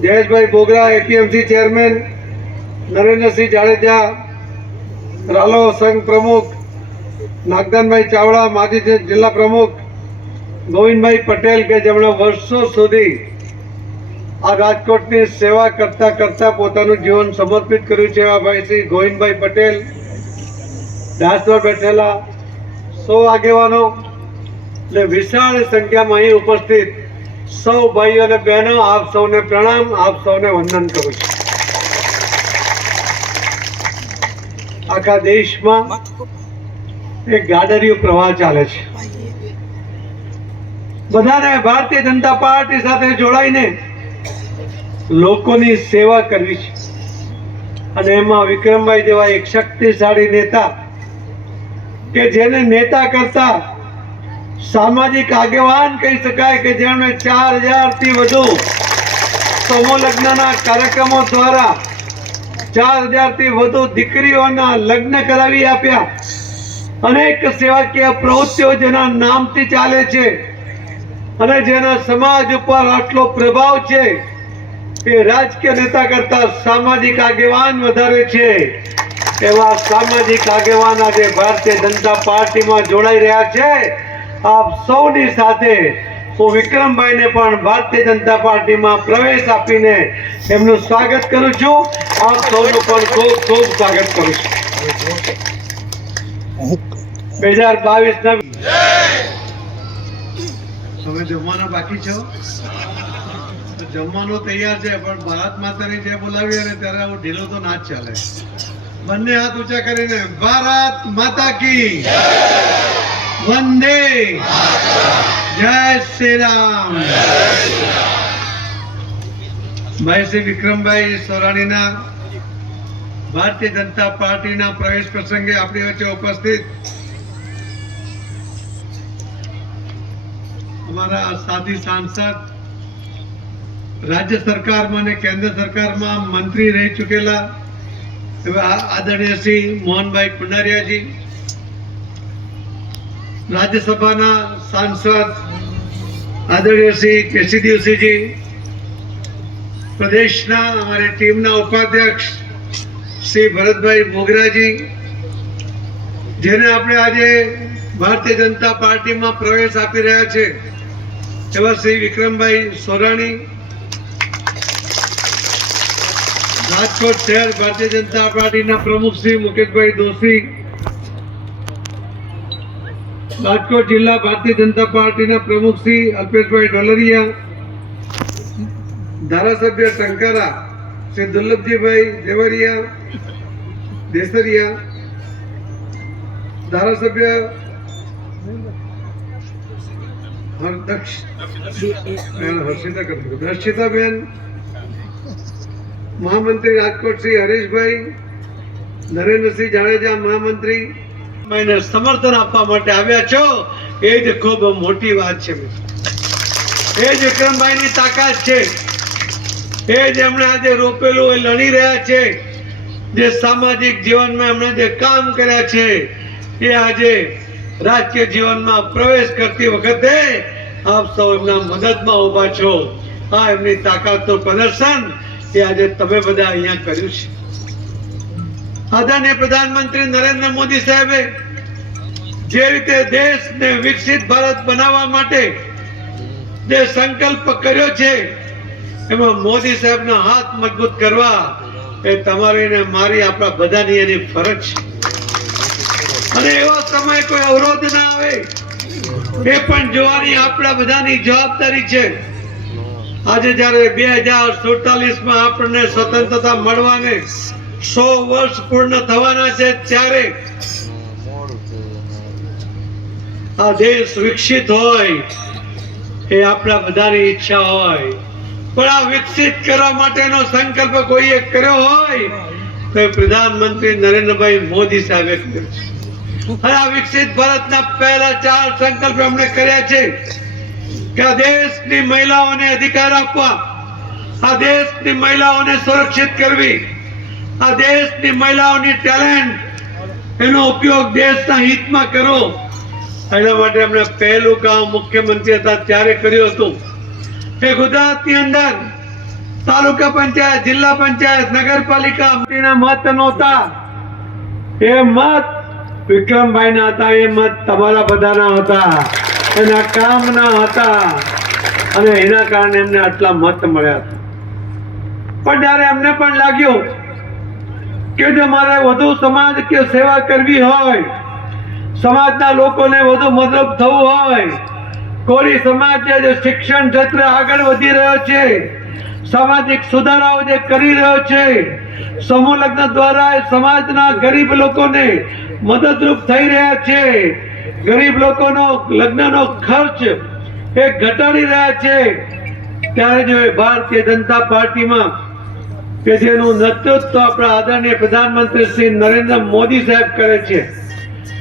Jayeshbhai Bogra, APMC chairman, Narendrasinh Jadeja, રાલો સંઘ પ્રમુખ, નાગદાનભાઈ ચાવડા, માજી જિલ્લા પ્રમુખ, ગોવિંદભાઈ પટેલ કે જેમણે વર્ષો સુધી આ રાજકોટની સેવા કરતા કરતા પોતાનું જીવન સમર્પિત કર્યું છે એવા ભાઈ શ્રી ગોવિંદભાઈ પટેલ પર બેઠેલા, સૌ આગેવાનો, એટલે વિશાળ સંખ્યામાં અહીં ઉપસ્થિત સૌ ભાઈઓ અને બહેનો, આપ સૌને પ્રણામ, આપ સૌને વંદન કરું છું. આખા દેશમાં એક ગાડરિયું પ્રવાહ ચાલે છે. બધાને ભારતીય જનતા પાર્ટી સાથે જોડાઈને લોકોની સેવા કરવી છે. અને એમાં વિક્રમભાઈ જેવા એક શક્તિશાળી નેતા કે જેને નેતા કરતા સામાજિક આગેવાન કહી શકાય કે જેમણે ચાર હજારથી વધુ સમૂહ કાર્યક્રમો દ્વારા ચાર હજારથી વધુ દીકરીઓના લગ્ન કરાવી આપ્યા. અનેક સેવાકીય પ્રવૃત્તિઓ જેના નામથી ચાલે છે અને જેના સમાજ ઉપર આટલો પ્રભાવ છે એ રાજકીય નેતા કરતા સામાજિક આગેવાન વધારે છે. એવા સામાજિક આગેવાન આજે ભારતીય જનતા પાર્ટીમાં જોડાઈ રહ્યા છે. આપ સૌની સાથે હું વિક્રમભાઈને પણ ભારતીય જનતા પાર્ટીમાં પ્રવેશ આપીને એમનું સ્વાગત કરું છું. આપ સૌનું પણ ખૂબ ખૂબ સ્વાગત કરું છું. બે હજાર બાવીસ તમે જમવાના બાકી છો? જમવાનો તૈયાર છે, પણ ભારત માતાની જે બોલાવી અને ત્યારે આવું ઢીલો તો ના જ ચાલે. બંને હાથ ઊંચા કરીને, ભારત માતા કી વંદે. જય શ્રી રામ. ભાઈ શ્રી વિક્રમભાઈ સોરાણીના ભારતીય જનતા પાર્ટીના પ્રવેશ પ્રસંગે આપણી વચ્ચે ઉપસ્થિત. અમારા સાથી સાંસદ, રાજ્ય સરકારમાં અને કેન્દ્ર સરકારમાં મંત્રી રહી ચૂકેલા એવા આદરણીય શ્રી મોહનભાઈ કુંડારિયાજી રાજ્યસભાના સાંસદ આદરણીય શ્રી કેસીદેવસિંહજી પ્રદેશના અમારી ટીમના ઉપાધ્યક્ષ શ્રી ભરતભાઈ મોગરાજી, જેને આપણે આજે ભારતીય જનતા પાર્ટીમાં પ્રવેશ આપી રહ્યા છે, એવા શ્રી વિક્રમભાઈ સોરાણી, રાજકોટ શહેર ભારતીય જનતા પાર્ટીના પ્રમુખ શ્રી મુકેશભાઈ દોશી રાજકોટ જિલ્લા ભારતીય જનતા પાર્ટીના પ્રમુખ શ્રી અલ્પેશભાઈ ડોલરિયા, ધારાસભ્ય ટંકારા શ્રી દુર્લભજીભાઈ દેવરિયા, દેસરિયા, ધારાસભ્ય હર્ષિતાબેન, મહામંત્રી રાજકોટ શ્રી હરીશભાઈ, નરેન્દ્રસિંહ જાડેજા મહામંત્રી એને સમર્થન આપવા માટે આવ્યા છો, એ જ ખૂબ મોટી વાત છે એ જ વિક્રમભાઈની તાકાત છે. એ જ એમણે આજે રોપેલું એ લડી રહ્યા છે. જે સામાજિક જીવનમાં એમણે જે કામ કર્યા છે, એ આજે રાજકીય જીવનમાં પ્રવેશ કરતી વખતે આપ સૌ એમના મદદમાં ઊભા છો. આ એમની તાકાતનું પ્રદર્શન એ આજે તમે બધા અહીંયા કર્યું છે. આદરણીય પ્રધાનમંત્રી નરેન્દ્ર મોદી સાહેબે જે રીતે દેશને વિકસિત ભારત બનાવવા માટે જે સંકલ્પ કર્યો છે, એમાં મોદી સાહેબના હાથ મજબૂત કરવા એ તમારી ને મારી આપણા બધાની એની ફરજ છે. અને એવો સમય કોઈ અવરોધ ના આવે, એ પણ જોવાની આપણા બધાની જવાબદારી છે. આજે જ્યારે બે હજાર સુડતાલીસમાં આપણને સ્વતંત્રતા મળવાને સો વર્ષ પૂર્ણ થવાના છે ત્યારે આ દેશ વિકસિત હોય એ આપણા બધાની ઈચ્છા હોય. પણ આ વિકસિત કરવા માટેનો સંકલ્પ કોઈએ કર્યો હોય, તો એ પ્રધાનમંત્રી નરેન્દ્રભાઈ મોદી સાહેબે કર્યો છે. આ વિકસિત ભારતના પહેલા ચાર સંકલ્પ એમણે કર્યા છે કે આ દેશની મહિલાઓને અધિકાર આપવા, આ દેશની મહિલાઓને સુરક્ષિત કરવી. આ દેશની મહિલાઓની ટેલેન્ટ એનો ઉપયોગ દેશના હિતમાં કરો. એના માટે એમણે પહેલું કામ મુખ્યમંત્રી હતા ત્યારે કર્યું હતું. કે ગુજરાતની અંદર તાલુકા પંચાયત, જિલ્લા પંચાયત, નગરપાલિકા ના મત નહોતા. એ મત વિક્રમભાઈ ના હતા, એ મત તમારા બધાના હતા. એના કામના હતા. અને એના કારણે એમને આટલા મત મળ્યા હતા. પણ જ્યારે એમને પણ લાગ્યું કે જો મારે વધુ સમાજ કે સેવા કરવી હોય, સમાજના લોકોને વધુ મદદ થવું હોય, કોળી સમાજ જે શિક્ષણ ક્ષેત્રે આગળ વધી રહ્યો છે, સામાજિક સુધારાઓ જે કરી રહ્યો છે, સમૂહ લગ્ન દ્વારા સમાજના ગરીબ લોકોને મદદરૂપ થઈ રહ્યા છે. ગરીબ લોકોનો લગ્નનો ખર્ચ એ ઘટાડી રહ્યા છે. ત્યારે જો ભારતીય જનતા પાર્ટીમાં કે જેનું નેતૃત્વ આપણા આદરણીય પ્રધાનમંત્રી શ્રી નરેન્દ્ર મોદી સાહેબ કરે છે.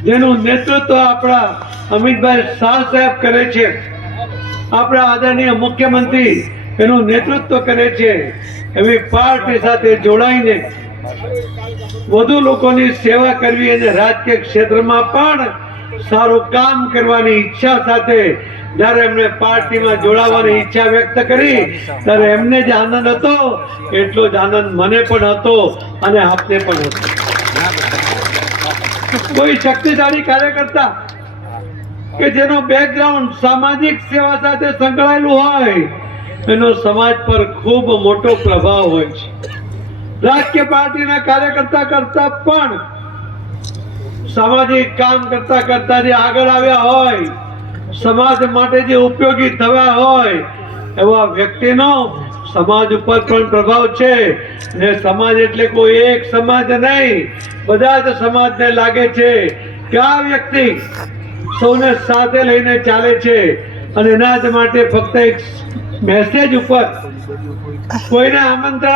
જેનું નેતૃત્વ આપણા અમિતભાઈ શાહ સાહેબ કરે છે. આપણા આદરણીય મુખ્યમંત્રી એનું નેતૃત્વ કરે છે. એવી પાર્ટી સાથે જોડાઈને વધુ લોકોની સેવા કરવી અને રાજકીય ક્ષેત્રમાં પણ સારું કામ કરવાની ઈચ્છા સાથે જ્યારે એમણે પાર્ટીમાં જોડાવાની ઈચ્છા વ્યક્ત કરી, ત્યારે એમને જે આનંદ હતો, એટલો જ આનંદ મને પણ હતો અને આપને પણ હતો. કોઈ શક્તિશાળી કાર્યકર્તા કે જેનો બેકગ્રાઉન્ડ સામાજિક સેવા સાથે સંકળાયેલું હોય, એનો સમાજ પર ખૂબ મોટો પ્રભાવ હોય છે. રાજકીય પાર્ટીના કાર્યકર્તા કરતા પણ સામાજિક કામ કરતા કરતા જે આગળ આવ્યા હોય, સમાજ માટે જે ઉપયોગી થયા હોય, એવા વ્યક્તિનો સમાજ ઉપર પણ પ્રભાવ છે. ને સમાજ એટલે કોઈ એક સમાજ નહીં, બધા જ સમાજને લાગે છે કે આ વ્યક્તિ સૌને સાથે લઈને ચાલે છે. અને એના જ માટે ફક્ત એક મેસેજ ઉપર કોઈને આમંત્રણ